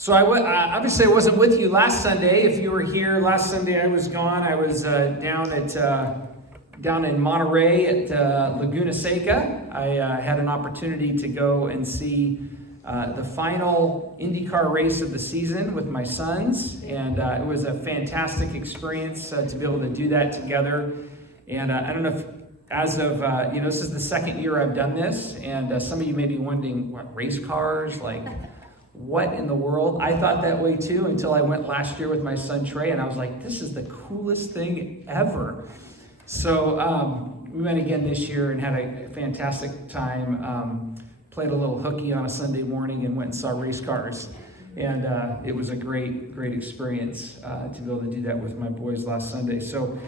So obviously I wasn't with you last Sunday. If you were here last Sunday, I was gone. I was down in Monterey at Laguna Seca. I had an opportunity to go and see the final IndyCar race of the season with my sons, and it was a fantastic experience to be able to do that together. And I don't know if, as of, this is the second year I've done this, and some of you may be wondering, what, race cars? Like, what in the world? I thought that way too until I went last year with my son Trey, and I was like, this is the coolest thing ever. So we went again this year and had a fantastic time. Played a little hooky on a Sunday morning and went and saw race cars. And it was a great experience to be able to do that with my boys last Sunday. So,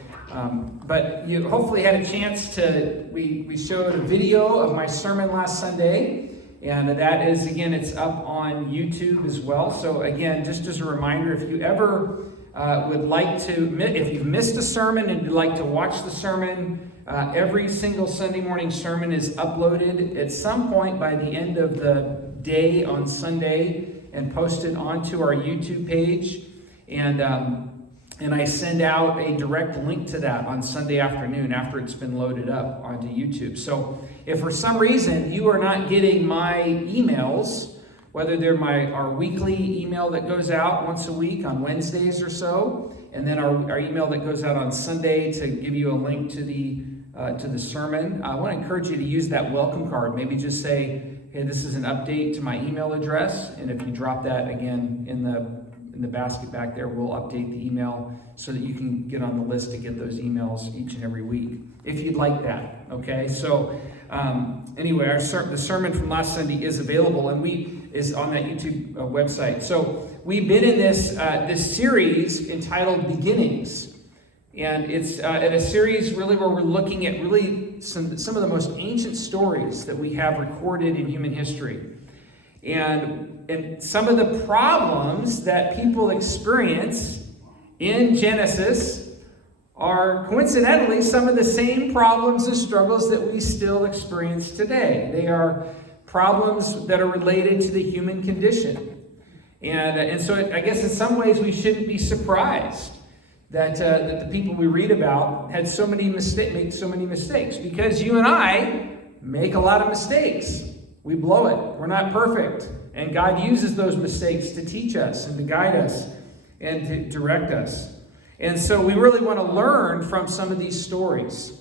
but you hopefully had a chance to, we showed a video of my sermon last Sunday. And that is, again, it's up on YouTube as well. So again, just as a reminder, if you ever would like to, if you've missed a sermon and you'd like to watch the sermon, every single Sunday morning sermon is uploaded at some point by the end of the day on Sunday and posted onto our YouTube page. And I send out a direct link to that on Sunday afternoon after it's been loaded up onto YouTube. So if for some reason you are not getting my emails, whether they're our weekly email that goes out once a week on Wednesdays or so, and then our email that goes out on Sunday to give you a link to the sermon, I want to encourage you to use that welcome card. Maybe just say, hey, this is an update to my email address, and if you drop that again in the basket back there, we'll update the email so that you can get on the list to get those emails each and every week, if you'd like that, okay? So anyway, the sermon from last Sunday is available, and is on that YouTube website. So we've been in this series entitled Beginnings, and it's a series really where we're looking at really some of the most ancient stories that we have recorded in human history. And some of the problems that people experience in Genesis are coincidentally some of the same problems and struggles that we still experience today. They are problems that are related to the human condition. And so I guess in some ways we shouldn't be surprised that the people we read about had make so many mistakes, because you and I make a lot of mistakes. We blow it. We're not perfect. And God uses those mistakes to teach us and to guide us and to direct us. And so we really want to learn from some of these stories.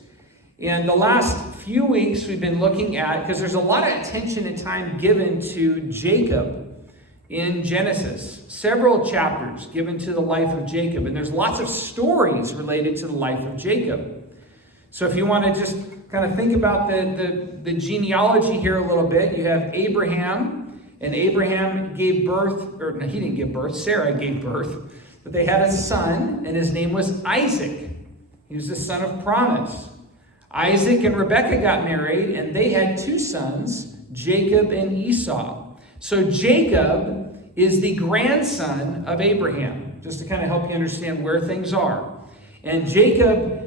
In the last few weeks, we've been looking at, because there's a lot of attention and time given to Jacob in Genesis. Several chapters given to the life of Jacob. And there's lots of stories related to the life of Jacob. So if you want to just kind of think about the genealogy here a little bit, you have Abraham, and Abraham gave birth, or no, he didn't give birth, Sarah gave birth, but they had a son, and his name was Isaac. He was the son of promise. Isaac and Rebekah got married, and they had two sons, Jacob and Esau. So Jacob is the grandson of Abraham, just to kind of help you understand where things are. And Jacob,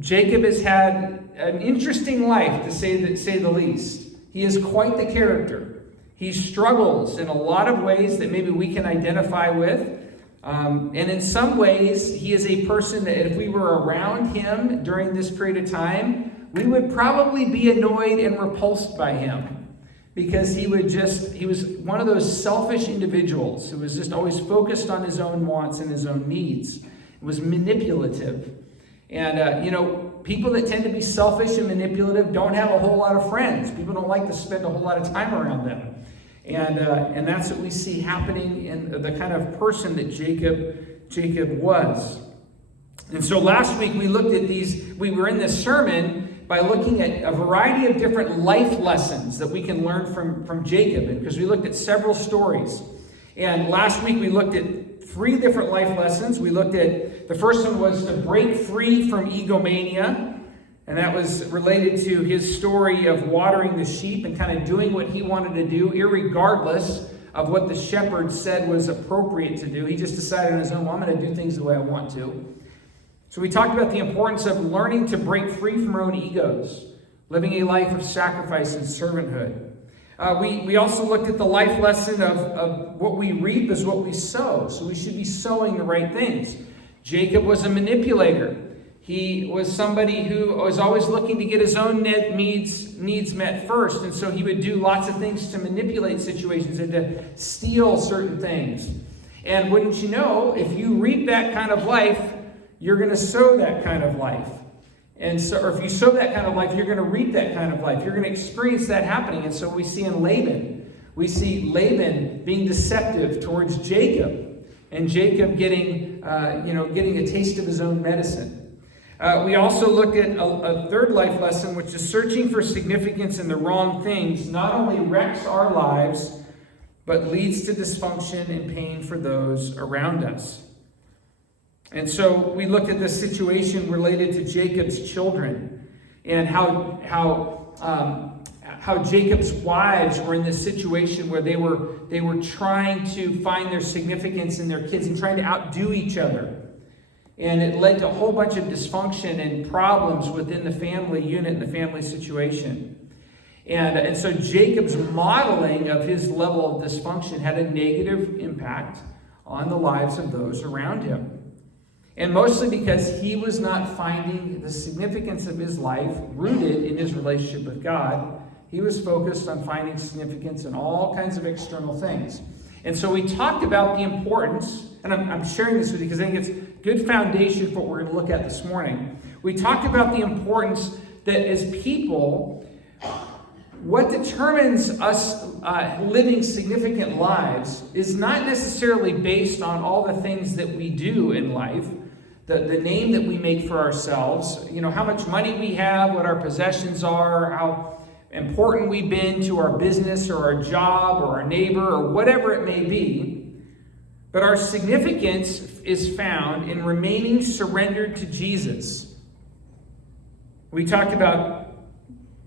Jacob has had an interesting life, to say the least. He is quite the character. He struggles in a lot of ways that maybe we can identify with. And in some ways, he is a person that if we were around him during this period of time, we would probably be annoyed and repulsed by him. Because he was one of those selfish individuals who was just always focused on his own wants and his own needs. It was manipulative. And, people that tend to be selfish and manipulative don't have a whole lot of friends. People don't like to spend a whole lot of time around them. And that's what we see happening in the kind of person that Jacob was. And so last week we were in this sermon by looking at a variety of different life lessons that we can learn from Jacob, because we looked at several stories. And last week we looked at 3 different life lessons. We looked at, the first one was to break free from egomania. And that was related to his story of watering the sheep and kind of doing what he wanted to do, irregardless of what the shepherd said was appropriate to do. He just decided on his own, well, I'm going to do things the way I want to. So we talked about the importance of learning to break free from our own egos, living a life of sacrifice and servanthood. We also looked at the life lesson of what we reap is what we sow. So we should be sowing the right things. Jacob was a manipulator. He was somebody who was always looking to get his own needs met first. And so he would do lots of things to manipulate situations and to steal certain things. And wouldn't you know, if you reap that kind of life, you're going to sow that kind of life. And so, or if you sow that kind of life, you're going to reap that kind of life. You're going to experience that happening. And so we see in Laban, being deceptive towards Jacob, and Jacob getting a taste of his own medicine. We also looked at a third life lesson, which is searching for significance in the wrong things not only wrecks our lives, but leads to dysfunction and pain for those around us. And so we looked at the situation related to Jacob's children and how Jacob's wives were in this situation where they were trying to find their significance in their kids and trying to outdo each other. And it led to a whole bunch of dysfunction and problems within the family unit and the family situation. And so Jacob's modeling of his level of dysfunction had a negative impact on the lives of those around him. And mostly because he was not finding the significance of his life rooted in his relationship with God. He was focused on finding significance in all kinds of external things. And so we talked about the importance, and I'm sharing this with you because I think it's good foundation for what we're going to look at this morning. We talked about the importance that as people, what determines us living significant lives is not necessarily based on all the things that we do in life, the name that we make for ourselves, how much money we have, what our possessions are, how important we've been to our business or our job or our neighbor or whatever it may be. But our significance is found in remaining surrendered to Jesus. We talked about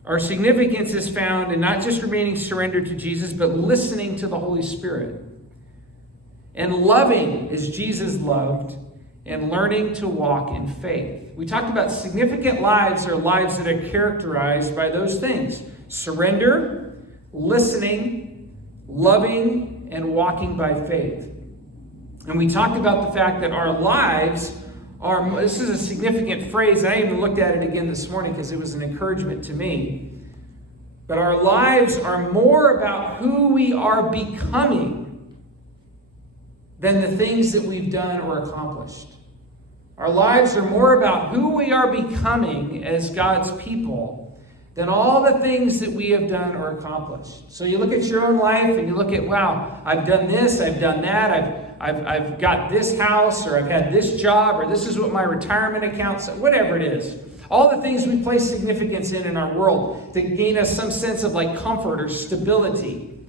our significance is found in not just remaining surrendered to Jesus, but listening to the Holy Spirit. And loving as Jesus loved, and learning to walk in faith. We talked about significant lives are lives that are characterized by those things: surrender, listening, loving, and walking by faith. And we talked about the fact that our lives are, this is a significant phrase, I even looked at it again this morning because it was an encouragement to me, but our lives are more about who we are becoming than the things that we've done or accomplished. Our lives are more about who we are becoming as God's people than all the things that we have done or accomplished. So you look at your own life and you look at, wow, I've done this, I've done that, I've got this house, or I've had this job, or this is what my retirement account says, whatever it is. All the things we place significance in our world to gain us some sense of like comfort or stability.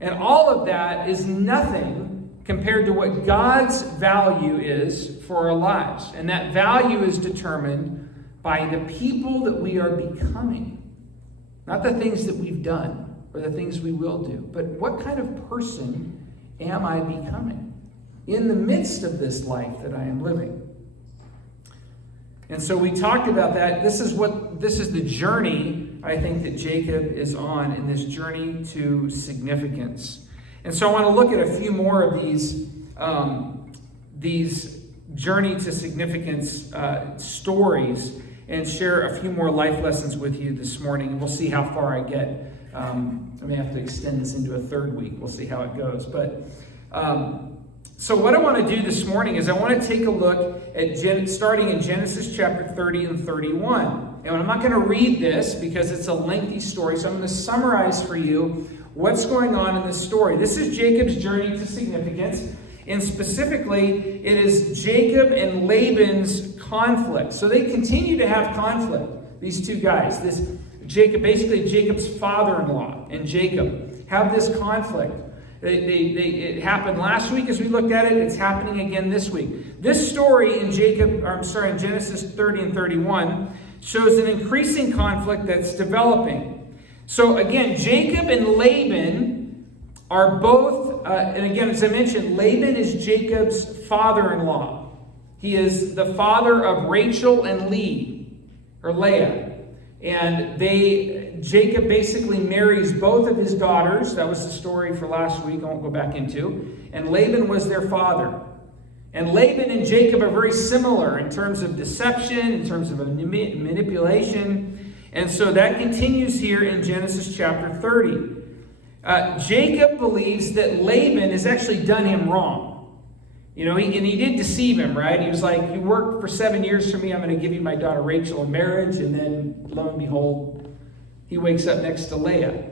And all of that is nothing compared to what God's value is for our lives. And that value is determined by the people that we are becoming. Not the things that we've done or the things we will do, but what kind of person am I becoming in the midst of this life that I am living? And so we talked about that. This is the journey, I think, that Jacob is on in this journey to significance. And so I want to look at a few more of these journey to significance stories and share a few more life lessons with you this morning. We'll see how far I get. I may have to extend this into a third week. We'll see how it goes. But so what I want to do this morning is I want to take a look at starting in Genesis chapter 30 and 31. And I'm not going to read this because it's a lengthy story, so I'm going to summarize for you what's going on in this story. This is Jacob's journey to significance, and specifically, it is Jacob and Laban's conflict. So they continue to have conflict, these two guys. Jacob's father-in-law and Jacob have this conflict. It happened last week as we looked at it. It's happening again this week. This story in Genesis 30 and 31 shows an increasing conflict that's developing. So again, Jacob and Laban are both, and again, as I mentioned, Laban is Jacob's father-in-law. He is the father of Rachel and Leah. And Jacob basically marries both of his daughters. That was the story for last week. I won't go back into. And Laban was their father. And Laban and Jacob are very similar in terms of deception, in terms of manipulation. And so that continues here in Genesis chapter 30. Jacob believes that Laban has actually done him wrong. He did deceive him, right? He was like, you worked for 7 years for me, I'm going to give you my daughter Rachel in marriage. And then, lo and behold, he wakes up next to Leah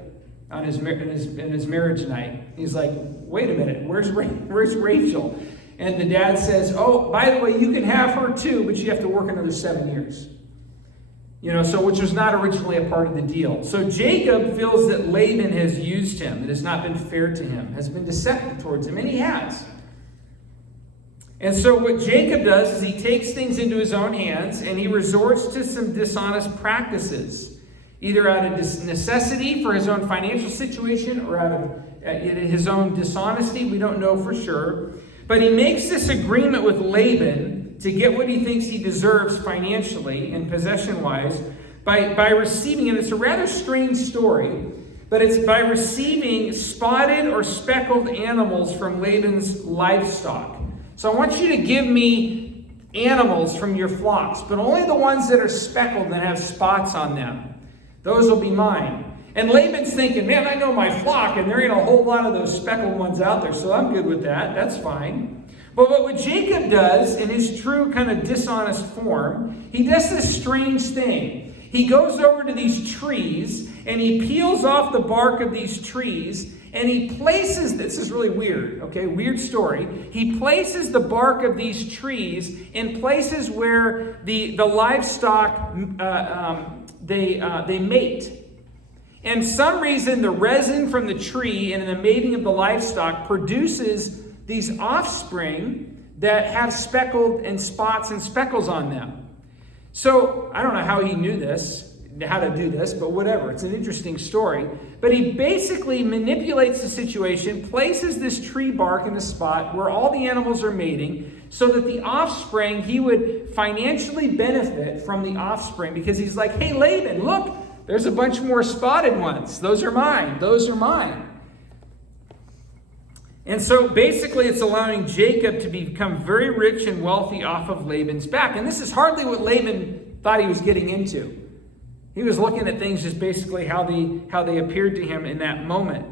on his marriage night. He's like, wait a minute, where's Rachel? And the dad says, oh, by the way, you can have her too, but you have to work another 7 years. Which was not originally a part of the deal. So Jacob feels that Laban has used him. It has not been fair to him, has been deceptive towards him, and he has. And so what Jacob does is he takes things into his own hands and he resorts to some dishonest practices, either out of necessity for his own financial situation or out of his own dishonesty. We don't know for sure. But he makes this agreement with Laban to get what he thinks he deserves financially and possession-wise by receiving, and it's a rather strange story, but it's by receiving spotted or speckled animals from Laban's livestock. So I want you to give me animals from your flocks, but only the ones that are speckled and have spots on them. Those will be mine. And Laban's thinking, man, I know my flock, and there ain't a whole lot of those speckled ones out there, so I'm good with that. That's fine. But what Jacob does, in his true kind of dishonest form, he does this strange thing. He goes over to these trees, and he peels off the bark of these trees, and he places, this is really weird, okay, weird story. He places the bark of these trees in places where the livestock, they mate. And some reason the resin from the tree and the mating of the livestock produces these offspring that have speckled and spots and speckles on them. So I don't know how he knew this, how to do this, but whatever. It's an interesting story. But he basically manipulates the situation, places this tree bark in a spot where all the animals are mating, so that the offspring, he would financially benefit from the offspring, because he's like, hey, Laban, look, there's a bunch more spotted ones. Those are mine. Those are mine. And so basically it's allowing Jacob to become very rich and wealthy off of Laban's back. And this is hardly what Laban thought he was getting into. He was looking at things just basically how they appeared to him in that moment.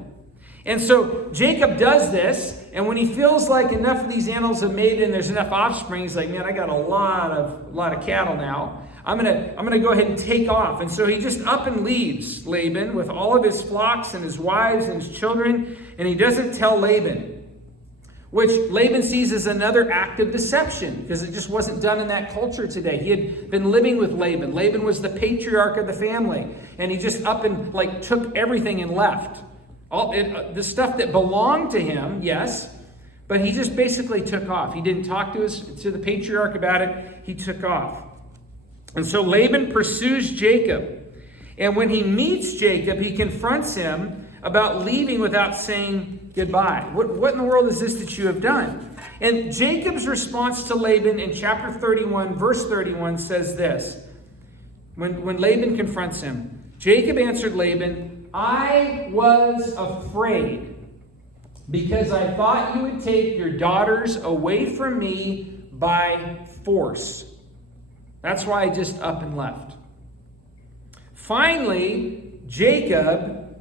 And so Jacob does this, and when he feels like enough of these animals have mated and there's enough offspring, he's like, man, I got a lot of cattle now. I'm gonna go ahead and take off. And so he just up and leaves Laban with all of his flocks and his wives and his children, and he doesn't tell Laban, which Laban sees as another act of deception, because it just wasn't done in that culture today. He had been living with Laban. Laban was the patriarch of the family, and he just up and took everything and left. The stuff that belonged to him, yes, but he just basically took off. He didn't talk to the patriarch about it. He took off. And so Laban pursues Jacob. And when he meets Jacob, he confronts him about leaving without saying goodbye. What in the world is this that you have done? And Jacob's response to Laban in chapter 31, verse 31 says this. When Laban confronts him, Jacob answered Laban, I was afraid because I thought you would take your daughters away from me by force. That's why I just up and left. Finally, Jacob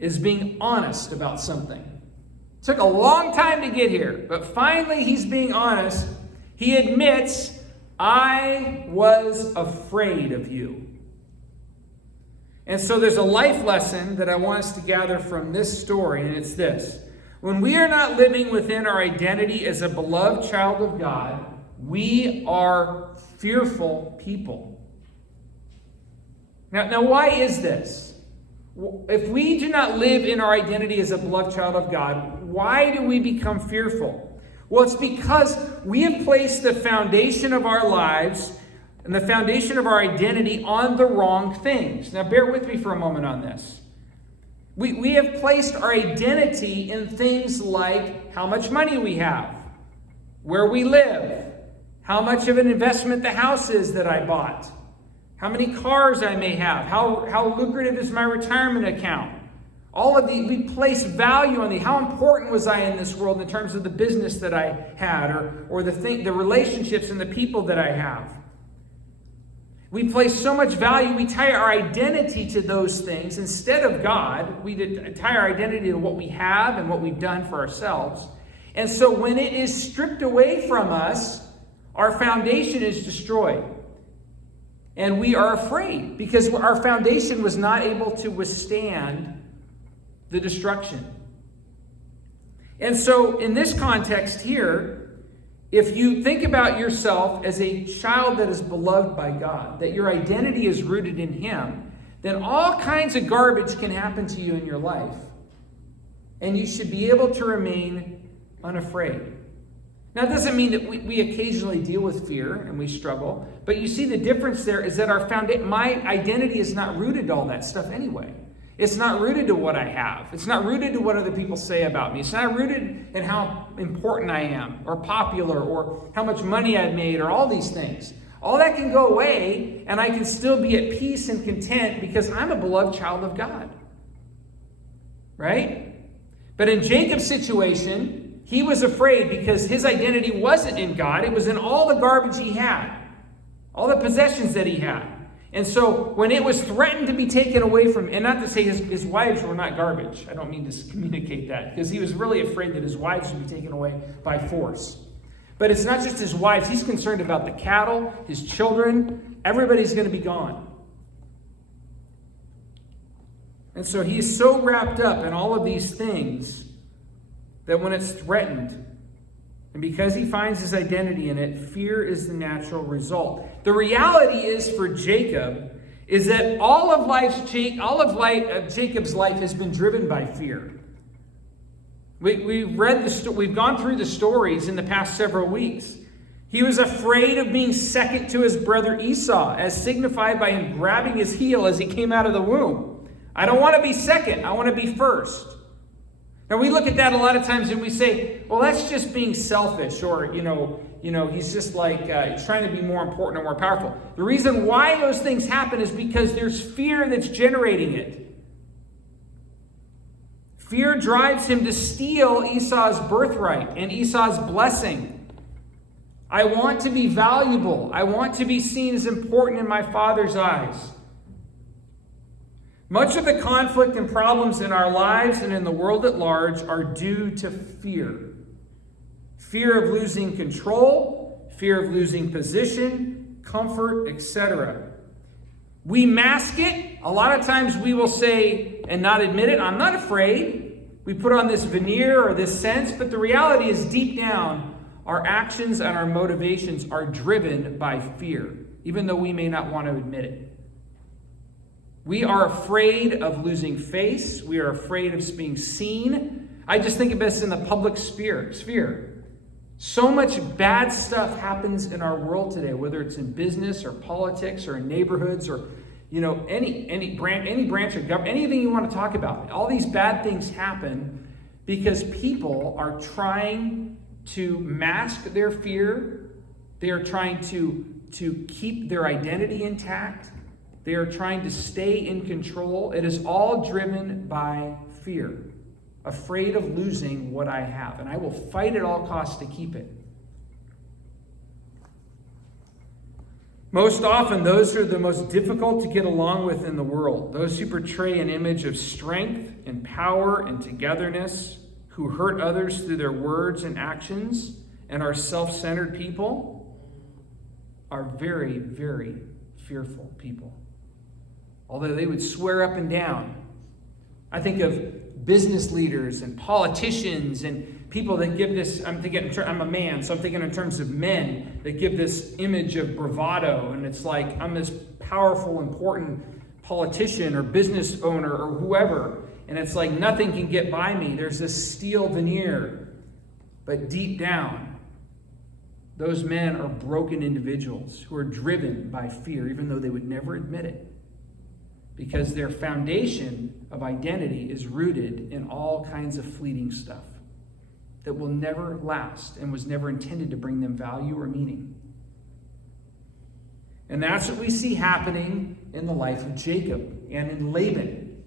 is being honest about something. It took a long time to get here, but finally he's being honest. He admits, I was afraid of you. And so there's a life lesson that I want us to gather from this story, and it's this. When we are not living within our identity as a beloved child of God, we are fearful people. Now, why is this? If we do not live in our identity as a beloved child of God, why do we become fearful? Well, it's because we have placed the foundation of our lives and the foundation of our identity on the wrong things. Now, bear with me for a moment on this. We have placed our identity in things like how much money we have, where we live, how much of an investment the house is that I bought, how many cars I may have, how lucrative is my retirement account. All of these, we place value on how important was I in this world in terms of the business that I had, or the relationships and the people that I have. We place so much value, we tie our identity to those things instead of God. We tie our identity to what we have and what we've done for ourselves. And so when it is stripped away from us, our foundation is destroyed. And we are afraid because our foundation was not able to withstand the destruction. And so in this context here, if you think about yourself as a child that is beloved by God, that your identity is rooted in Him, then all kinds of garbage can happen to you in your life. And you should be able to remain unafraid. Now, it doesn't mean that we occasionally deal with fear and we struggle, but you see the difference there is that my identity is not rooted to all that stuff anyway. It's not rooted to what I have. It's not rooted to what other people say about me. It's not rooted in how important I am, or popular, or how much money I've made, or all these things. All that can go away, and I can still be at peace and content because I'm a beloved child of God. Right? But in Jacob's situation, he was afraid because his identity wasn't in God. It was in all the garbage he had, all the possessions that he had. And so when it was threatened to be taken away from, and not to say his wives were not garbage. I don't mean to communicate that, because he was really afraid that his wives would be taken away by force. But it's not just his wives. He's concerned about the cattle, his children. Everybody's going to be gone. And so he is so wrapped up in all of these things that when it's threatened, and because he finds his identity in it, fear is the natural result. The reality is for Jacob is that all of Jacob's life has been driven by fear. We've gone through the stories in the past several weeks. He was afraid of being second to his brother Esau, as signified by him grabbing his heel as he came out of the womb. I don't want to be second. I want to be first. Now, we look at that a lot of times and we say, well, that's just being selfish, or, he's just like trying to be more important or more powerful. The reason why those things happen is because there's fear that's generating it. Fear drives him to steal Esau's birthright and Esau's blessing. I want to be valuable. I want to be seen as important in my Father's eyes. Much of the conflict and problems in our lives and in the world at large are due to fear. Fear of losing control, fear of losing position, comfort, etc. We mask it. A lot of times we will say and not admit it, I'm not afraid. We put on this veneer or this sense, but the reality is deep down, our actions and our motivations are driven by fear, even though we may not want to admit it. We are afraid of losing face. We are afraid of being seen. I just think of this in the public sphere. So much bad stuff happens in our world today, whether it's in business or politics or in neighborhoods or any branch of government, anything you want to talk about. All these bad things happen because people are trying to mask their fear. They are trying to keep their identity intact. They are trying to stay in control. It is all driven by fear, afraid of losing what I have, and I will fight at all costs to keep it. Most often, those are the most difficult to get along with in the world. Those who portray an image of strength and power and togetherness, who hurt others through their words and actions, and are self-centered people, are very, very fearful people. Although they would swear up and down. I think of business leaders and politicians and people that give this, I'm a man, so I'm thinking in terms of men that give this image of bravado, and it's like, I'm this powerful, important politician or business owner or whoever, and it's like nothing can get by me. There's this steel veneer. But deep down, those men are broken individuals who are driven by fear, even though they would never admit it. Because their foundation of identity is rooted in all kinds of fleeting stuff that will never last and was never intended to bring them value or meaning. And that's what we see happening in the life of Jacob and in Laban,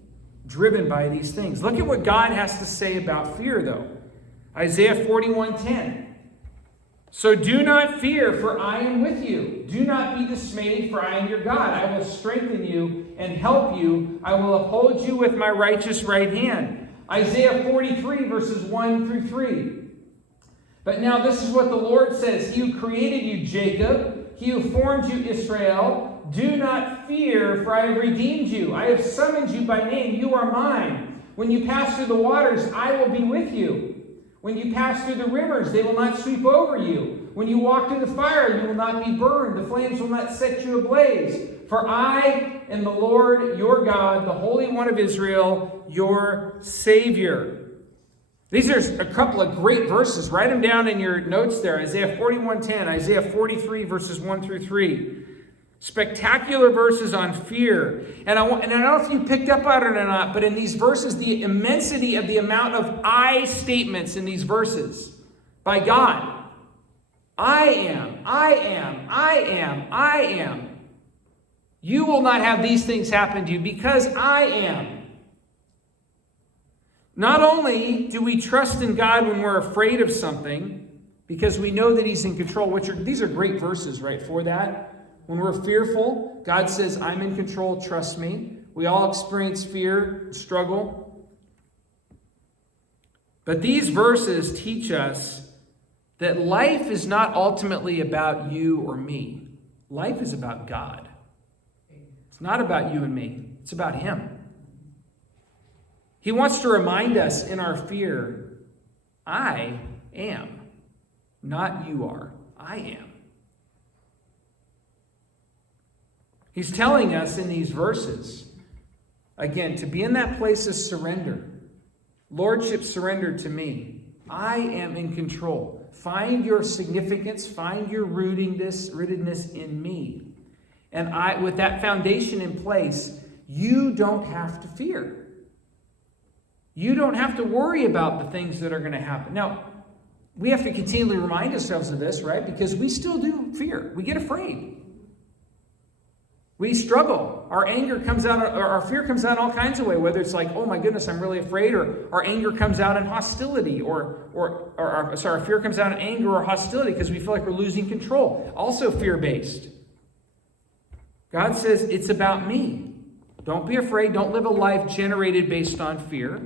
driven by these things. Look at what God has to say about fear, though. Isaiah 41:10. So do not fear, for I am with you. Do not be dismayed, for I am your God. I will strengthen you and help you. I will uphold you with my righteous right hand. Isaiah 43, verses 1 through 3. But now this is what the Lord says. He who created you, Jacob, he who formed you, Israel, do not fear, for I have redeemed you. I have summoned you by name. You are mine. When you pass through the waters, I will be with you. When you pass through the rivers, they will not sweep over you. When you walk through the fire, you will not be burned. The flames will not set you ablaze. For I am the Lord your God, the Holy One of Israel, your Savior. These are a couple of great verses. Write them down in your notes there. Isaiah 41:10, Isaiah 43, verses 1 through 3. Spectacular verses on fear. And I don't know if you picked up on it or not, but in these verses, the immensity of the amount of I statements in these verses by God. I am, I am, I am, I am. You will not have these things happen to you because I am. Not only do we trust in God when we're afraid of something, because we know that He's in control, these are great verses, right, for that. When we're fearful, God says, I'm in control, trust me. We all experience fear, struggle. But these verses teach us that life is not ultimately about you or me. Life is about God. It's not about you and me. It's about Him. He wants to remind us in our fear, I am, not you are. I am. He's telling us in these verses, again, to be in that place of surrender. Lordship surrendered to me. I am in control. Find your significance, find your rootedness in me. And with that foundation in place, you don't have to fear. You don't have to worry about the things that are going to happen. Now, we have to continually remind ourselves of this, right? Because we still do fear. We get afraid. We struggle. Our anger comes out, or our fear comes out in all kinds of ways, whether it's like, oh my goodness, I'm really afraid, or our anger comes out in hostility, or our fear comes out in anger or hostility because we feel like we're losing control. Also fear-based. God says, it's about me. Don't be afraid. Don't live a life generated based on fear.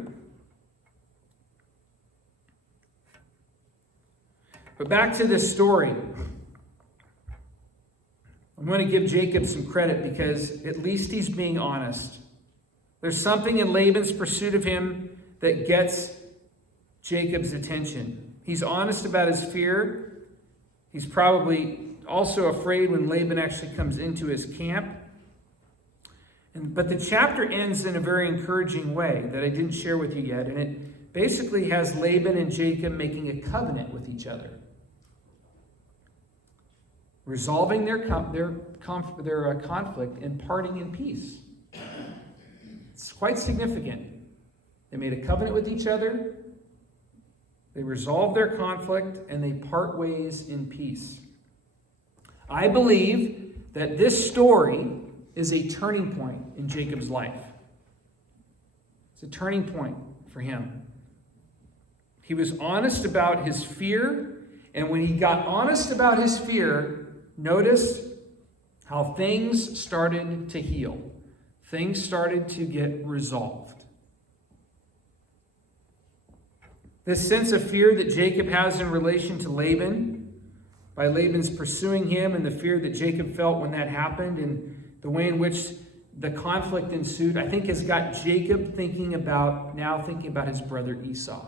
But back to this story. I'm going to give Jacob some credit because at least he's being honest. There's something in Laban's pursuit of him that gets Jacob's attention. He's honest about his fear. He's probably also afraid when Laban actually comes into his camp. But the chapter ends in a very encouraging way that I didn't share with you yet. And it basically has Laban and Jacob making a covenant with each other, resolving their conflict and parting in peace. It's quite significant. They made a covenant with each other, they resolved their conflict, and they part ways in peace. I believe that this story is a turning point in Jacob's life. It's a turning point for him. He was honest about his fear, and when he got honest about his fear, notice how things started to heal. Things started to get resolved. This sense of fear that Jacob has in relation to Laban, by Laban's pursuing him and the fear that Jacob felt when that happened and the way in which the conflict ensued, I think has got Jacob thinking about his brother Esau.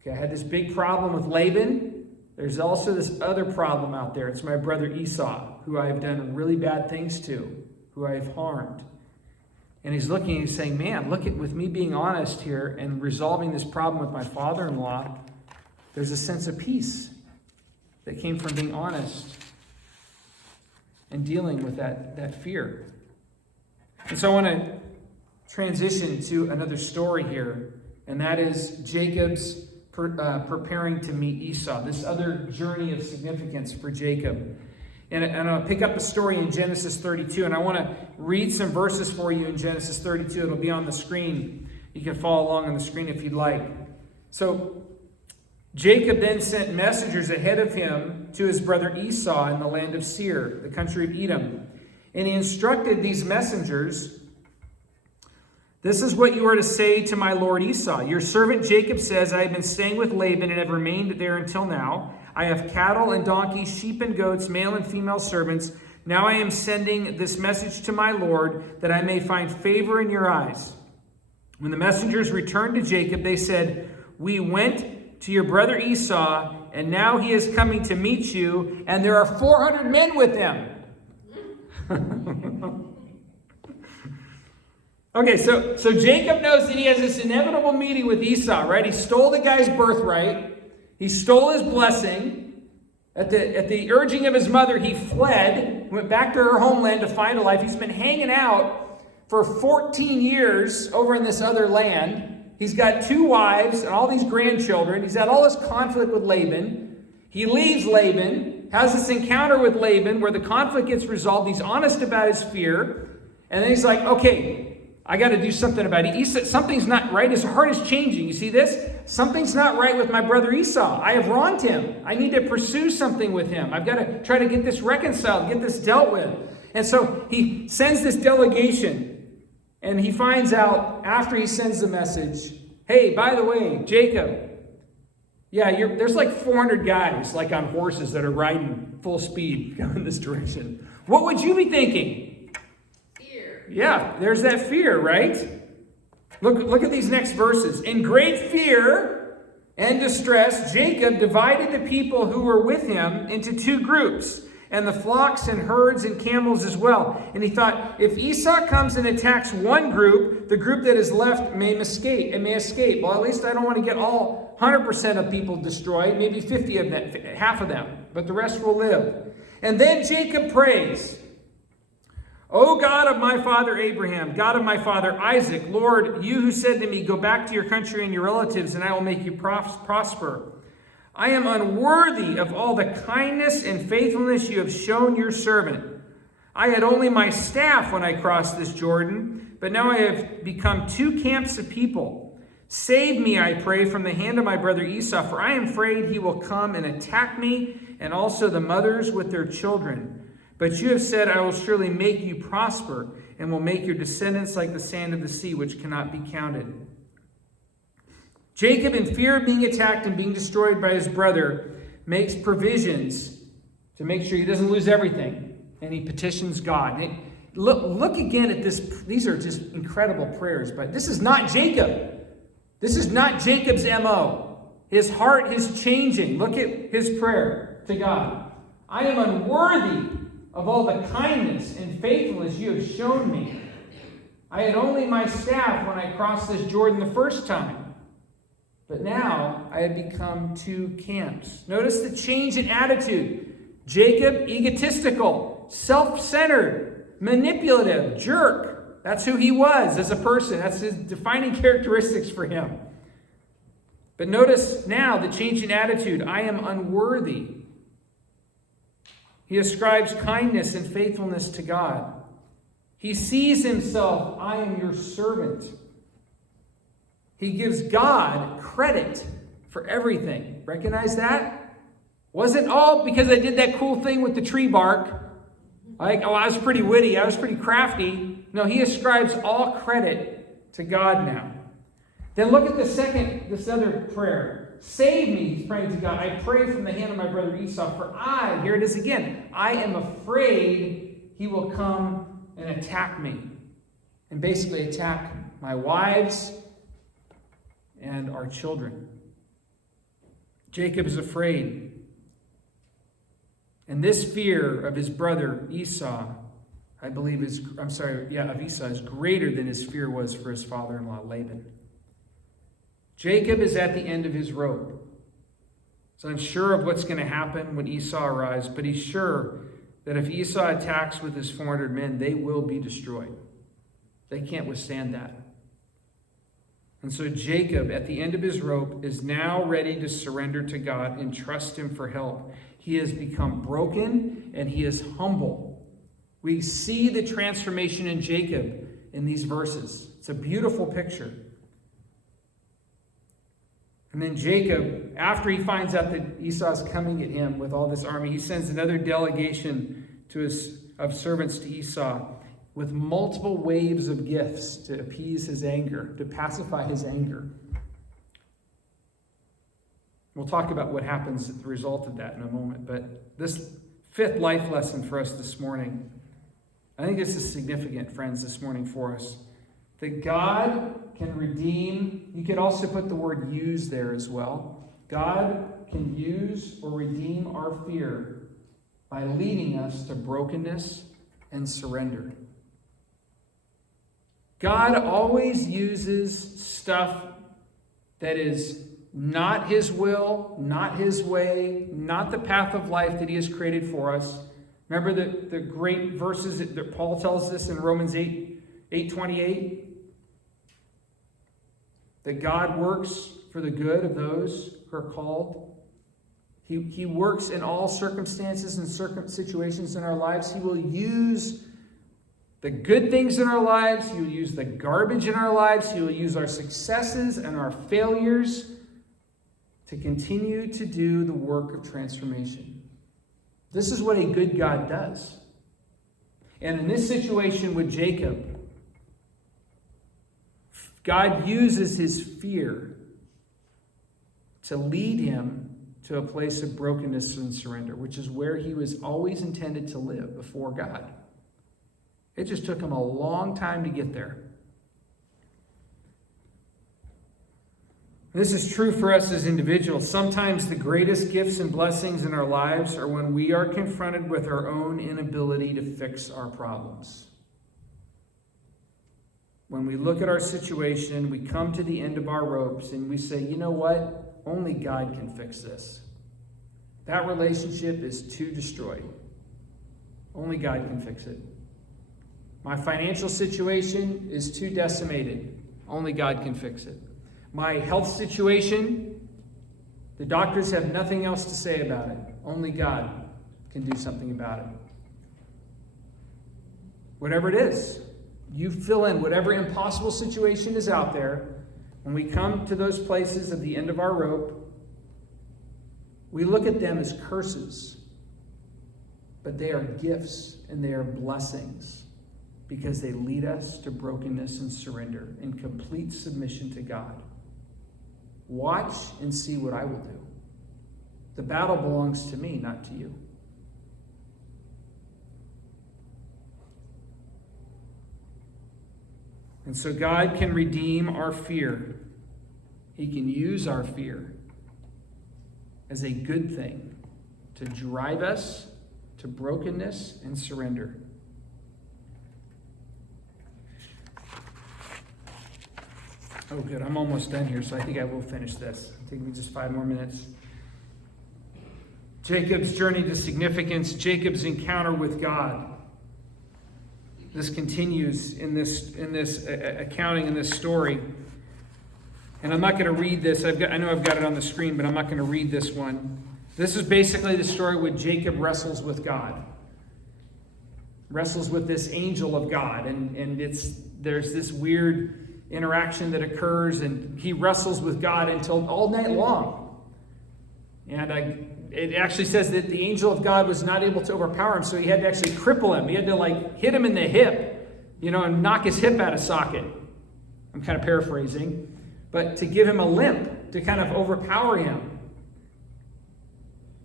Okay, I had this big problem with Laban. There's also this other problem out there. It's my brother Esau, who I have done really bad things to, who I have harmed. And he's looking and he's saying, man, look at, with me being honest here and resolving this problem with my father-in-law, there's a sense of peace that came from being honest and dealing with that fear. And so I want to transition to another story here, and that is Jacob's preparing to meet Esau, this other journey of significance for Jacob. And I'll pick up the story in Genesis 32. And I want to read some verses for you in Genesis 32. It'll be on the screen. You can follow along on the screen if you'd like. So Jacob then sent messengers ahead of him to his brother Esau in the land of Seir, the country of Edom. And he instructed these messengers, "This is what you are to say to my lord Esau. Your servant Jacob says, I have been staying with Laban and have remained there until now. I have cattle and donkeys, sheep and goats, male and female servants. Now I am sending this message to my lord that I may find favor in your eyes." When the messengers returned to Jacob, they said, "We went to your brother Esau, and now he is coming to meet you, and there are 400 men with him." Okay, so Jacob knows that he has this inevitable meeting with Esau, right? He stole the guy's birthright. He stole his blessing. At the urging of his mother, he fled, went back to her homeland to find a life. He's been hanging out for 14 years over in this other land. He's got 2 wives and all these grandchildren. He's had all this conflict with Laban. He leaves Laban, has this encounter with Laban where the conflict gets resolved. He's honest about his fear. And then he's like, okay, I got to do something about it. Something's not right. His heart is changing. You see this? Something's not right with my brother Esau. I have wronged him. I need to pursue something with him. I've got to try to get this reconciled, get this dealt with. And so he sends this delegation. And he finds out after he sends the message, hey, by the way, Jacob, yeah, there's like 400 guys like on horses that are riding full speed going this direction. What would you be thinking? Yeah, there's that fear, right? Look at these next verses. In great fear and distress, Jacob divided the people who were with him into 2 groups, and the flocks and herds and camels as well. And he thought, if Esau comes and attacks one group, the group that is left may escape. Well, at least I don't want to get all 100% of people destroyed, maybe 50 of them, half of them, but the rest will live. And then Jacob prays, "O God of my father Abraham, God of my father Isaac, Lord, you who said to me, go back to your country and your relatives, and I will make you prosper. I am unworthy of all the kindness and faithfulness you have shown your servant. I had only my staff when I crossed this Jordan, but now I have become 2 camps of people. Save me, I pray, from the hand of my brother Esau, for I am afraid he will come and attack me, and also the mothers with their children. But you have said, I will surely make you prosper, and will make your descendants like the sand of the sea, which cannot be counted." Jacob, in fear of being attacked and being destroyed by his brother, makes provisions to make sure he doesn't lose everything. And he petitions God. Look again at this. These are just incredible prayers. But this is not Jacob. This is not Jacob's MO. His heart is changing. Look at his prayer to God. I am unworthy of all the kindness and faithfulness you have shown me. I had only my staff when I crossed this Jordan the first time. But now I have become 2 camps. Notice the change in attitude. Jacob, egotistical, self-centered, manipulative, jerk. That's who he was as a person. That's his defining characteristics for him. But notice now the change in attitude. I am unworthy. He ascribes kindness and faithfulness to God. He sees himself, I am your servant. He gives God credit for everything. Recognize that? Wasn't all because I did that cool thing with the tree bark. Like, oh, I was pretty witty. I was pretty crafty. No, he ascribes all credit to God now. Then look at this other prayer. Save me, he's praying to God. I pray from the hand of my brother Esau, for here it is again, I am afraid he will come and attack me. And basically attack my wives and our children. Jacob is afraid. And this fear of his brother Esau, of Esau is greater than his fear was for his father-in-law Laban. Jacob is at the end of his rope. He's unsure of what's going to happen when Esau arrives, but he's sure that if Esau attacks with his 400 men, they will be destroyed. They can't withstand that. And so Jacob, at the end of his rope, is now ready to surrender to God and trust him for help. He has become broken, and he is humble. We see the transformation in Jacob in these verses. It's a beautiful picture. And then Jacob, after he finds out that Esau's coming at him with all this army, he sends another delegation of servants to Esau with multiple waves of gifts to appease his anger, to pacify his anger. We'll talk about what happens as a result of that in a moment. But this fifth life lesson for us this morning, I think this is significant, friends, this morning for us. That God can redeem. You could also put the word use there as well. God can use or redeem our fear by leading us to brokenness and surrender. God always uses stuff that is not his will, not his way, not the path of life that he has created for us. Remember the great verses that Paul tells us in Romans 8:28? That God works for the good of those who are called. He works in all circumstances and situations in our lives. He will use the good things in our lives. He will use the garbage in our lives. He will use our successes and our failures to continue to do the work of transformation. This is what a good God does. And in this situation with Jacob, God uses his fear to lead him to a place of brokenness and surrender, which is where he was always intended to live before God. It just took him a long time to get there. This is true for us as individuals. Sometimes the greatest gifts and blessings in our lives are when we are confronted with our own inability to fix our problems. When we look at our situation, we come to the end of our ropes and we say, you know what? Only God can fix this. That relationship is too destroyed. Only God can fix it. My financial situation is too decimated. Only God can fix it. My health situation, the doctors have nothing else to say about it. Only God can do something about it. Whatever it is, you fill in whatever impossible situation is out there. When we come to those places at the end of our rope, we look at them as curses, but they are gifts and they are blessings because they lead us to brokenness and surrender and complete submission to God. Watch and see what I will do. The battle belongs to me, not to you. And so God can redeem our fear. He can use our fear as a good thing to drive us to brokenness and surrender. Oh, good. I'm almost done here, so I think I will finish this. Take me just 5 more minutes. Jacob's journey to significance, Jacob's encounter with God. This continues in this accounting in this story. And I'm not going to read this. I know I've got it on the screen, but I'm not going to read this one. This is basically the story where Jacob wrestles with God. Wrestles with this angel of God. And there's this weird interaction that occurs, and he wrestles with God until all night long. And it actually says that the angel of God was not able to overpower him, so he had to actually cripple him. He had to hit him in the hip, and knock his hip out of socket. I'm kind of paraphrasing. But to give him a limp, to kind of overpower him.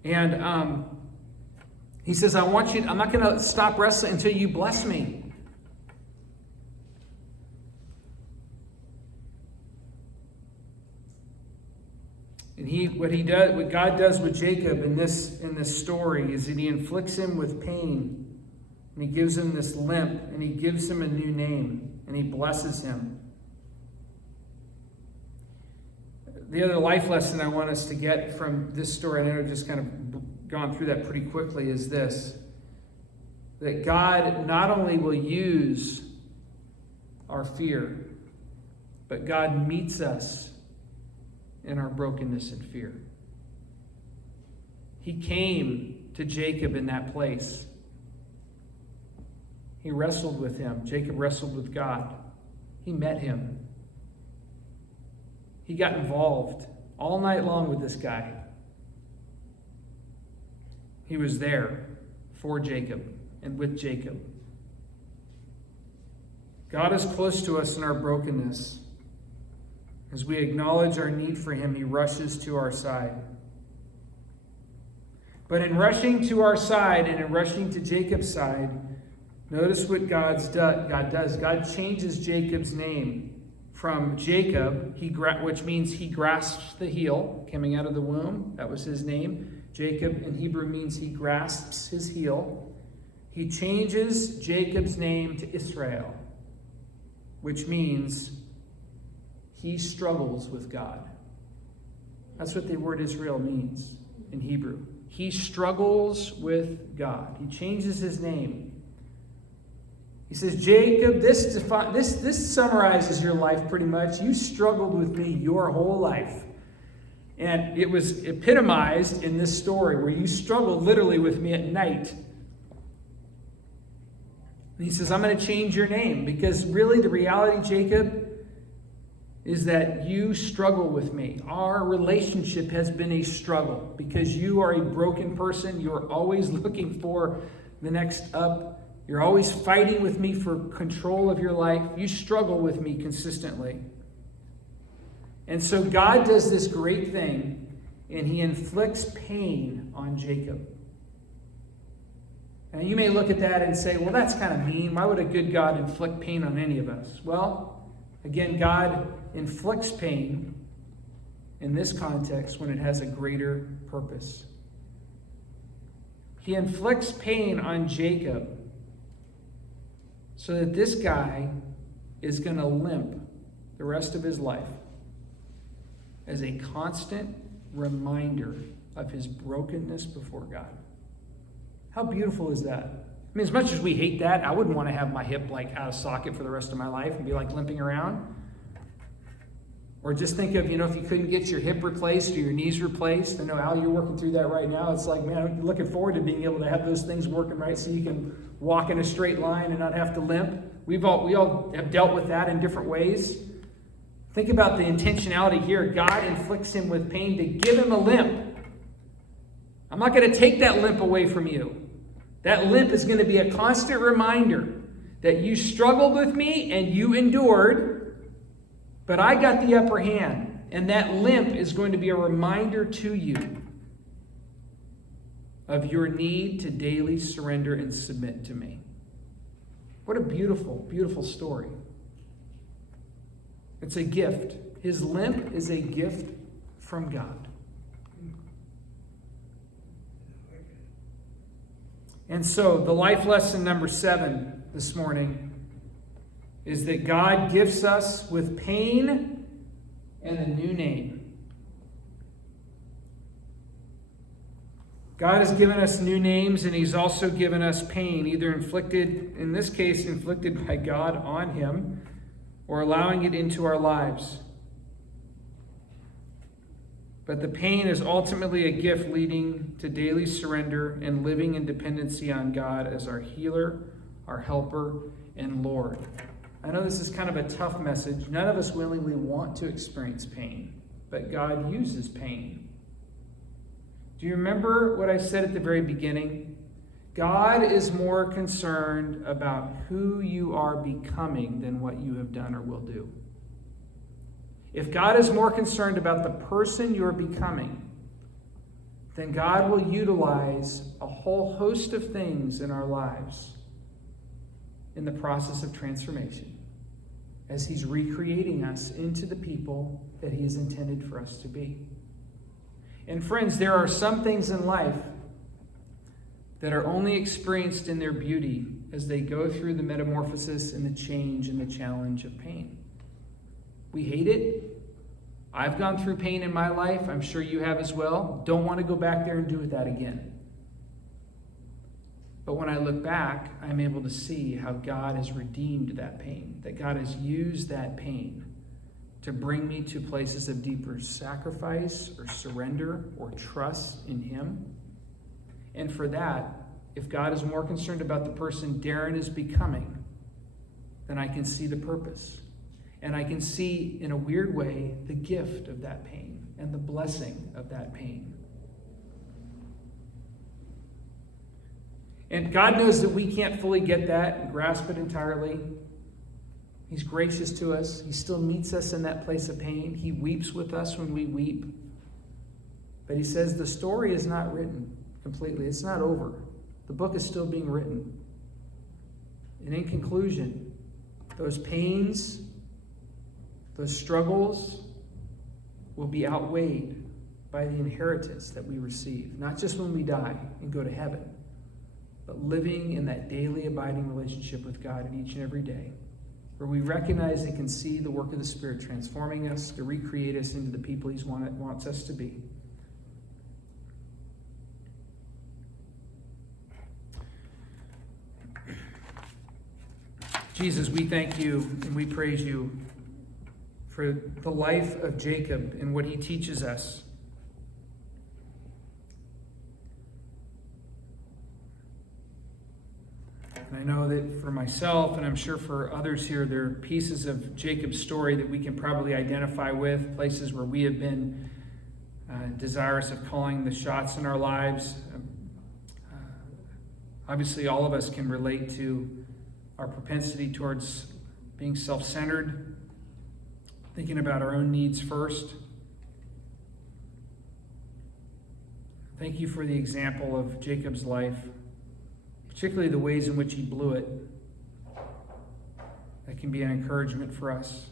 And he says, I'm not going to stop wrestling until you bless me. And what God does with Jacob in this story is that he inflicts him with pain, and he gives him this limp, and he gives him a new name, and he blesses him. The other life lesson I want us to get from this story, I know I've just kind of gone through that pretty quickly, is this: that God not only will use our fear, but God meets us in our brokenness and fear. He came to Jacob in that place. He wrestled with him. Jacob wrestled with God. He met him. He got involved all night long with this guy. He was there for Jacob and with Jacob. God is close to us in our brokenness. As we acknowledge our need for him, he rushes to our side. But in rushing to our side and in rushing to Jacob's side, notice what God does. God changes Jacob's name from Jacob, which means he grasps the heel, coming out of the womb. That was his name. Jacob in Hebrew means he grasps his heel. He changes Jacob's name to Israel, which means he struggles with God. That's what the word Israel means in Hebrew. He struggles with God. He changes his name. He says, Jacob, this summarizes your life pretty much. You struggled with me your whole life. And it was epitomized in this story where you struggled literally with me at night. And he says, I'm going to change your name because really the reality, Jacob, is that you struggle with me. Our relationship has been a struggle because you are a broken person. You're always looking for the next up. You're always fighting with me for control of your life. You struggle with me consistently. And so God does this great thing, and he inflicts pain on Jacob. Now, you may look at that and say, well, that's kind of mean. Why would a good God inflict pain on any of us? Well, again, God inflicts pain in this context when it has a greater purpose. He inflicts pain on Jacob so that this guy is going to limp the rest of his life as a constant reminder of his brokenness before God. How beautiful is that? I mean, as much as we hate that, I wouldn't want to have my hip like out of socket for the rest of my life and be like limping around. Or just think of, if you couldn't get your hip replaced or your knees replaced. I know, Al, you're working through that right now. It's like, man, I'm looking forward to being able to have those things working right so you can walk in a straight line and not have to limp. We all have dealt with that in different ways. Think about the intentionality here. God inflicts him with pain to give him a limp. I'm not going to take that limp away from you. That limp is going to be a constant reminder that you struggled with me and you endured, but I got the upper hand. And that limp is going to be a reminder to you of your need to daily surrender and submit to me. What a beautiful, beautiful story. It's a gift. His limp is a gift from God. And so the life lesson number 7 this morning is that God gifts us with pain and a new name. God has given us new names, and he's also given us pain, either inflicted, in this case, inflicted by God on him, or allowing it into our lives. But the pain is ultimately a gift leading to daily surrender and living in dependency on God as our healer, our helper, and Lord. I know this is kind of a tough message. None of us willingly want to experience pain, but God uses pain. Do you remember what I said at the very beginning? God is more concerned about who you are becoming than what you have done or will do. If God is more concerned about the person you're becoming, then God will utilize a whole host of things in our lives in the process of transformation as he's recreating us into the people that he has intended for us to be. And friends, there are some things in life that are only experienced in their beauty as they go through the metamorphosis and the change and the challenge of pain. We hate it. I've gone through pain in my life. I'm sure you have as well. Don't want to go back there and do that again. But when I look back, I'm able to see how God has redeemed that pain, that God has used that pain to bring me to places of deeper sacrifice or surrender or trust in him. And for that, if God is more concerned about the person Darren is becoming, then I can see the purpose. And I can see, in a weird way, the gift of that pain and the blessing of that pain. And God knows that we can't fully get that and grasp it entirely. He's gracious to us. He still meets us in that place of pain. He weeps with us when we weep. But he says the story is not written completely. It's not over. The book is still being written. And in conclusion, those pains, those struggles will be outweighed by the inheritance that we receive. Not just when we die and go to heaven, but living in that daily abiding relationship with God in each and every day, where we recognize and can see the work of the Spirit transforming us to recreate us into the people He wants us to be. Jesus, we thank you and we praise you for the life of Jacob and what he teaches us. And I know that for myself, and I'm sure for others here, there are pieces of Jacob's story that we can probably identify with, places where we have been desirous of calling the shots in our lives. Obviously, all of us can relate to our propensity towards being self-centered, thinking about our own needs first. Thank you for the example of Jacob's life, particularly the ways in which he blew it. That can be an encouragement for us.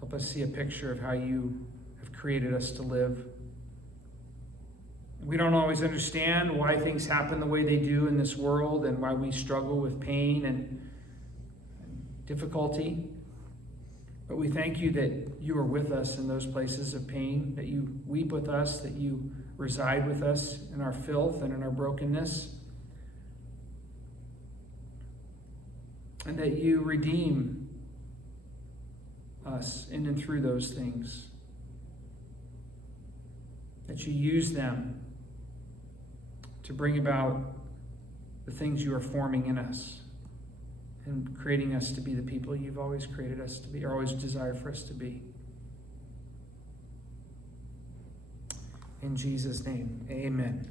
Help us see a picture of how you have created us to live. We don't always understand why things happen the way they do in this world and why we struggle with pain and difficulty. But we thank you that you are with us in those places of pain, that you weep with us, that you reside with us in our filth and in our brokenness, and that you redeem us in and through those things, that you use them to bring about the things you are forming in us and creating us to be the people you've always created us to be, or always desired for us to be. In Jesus' name, amen.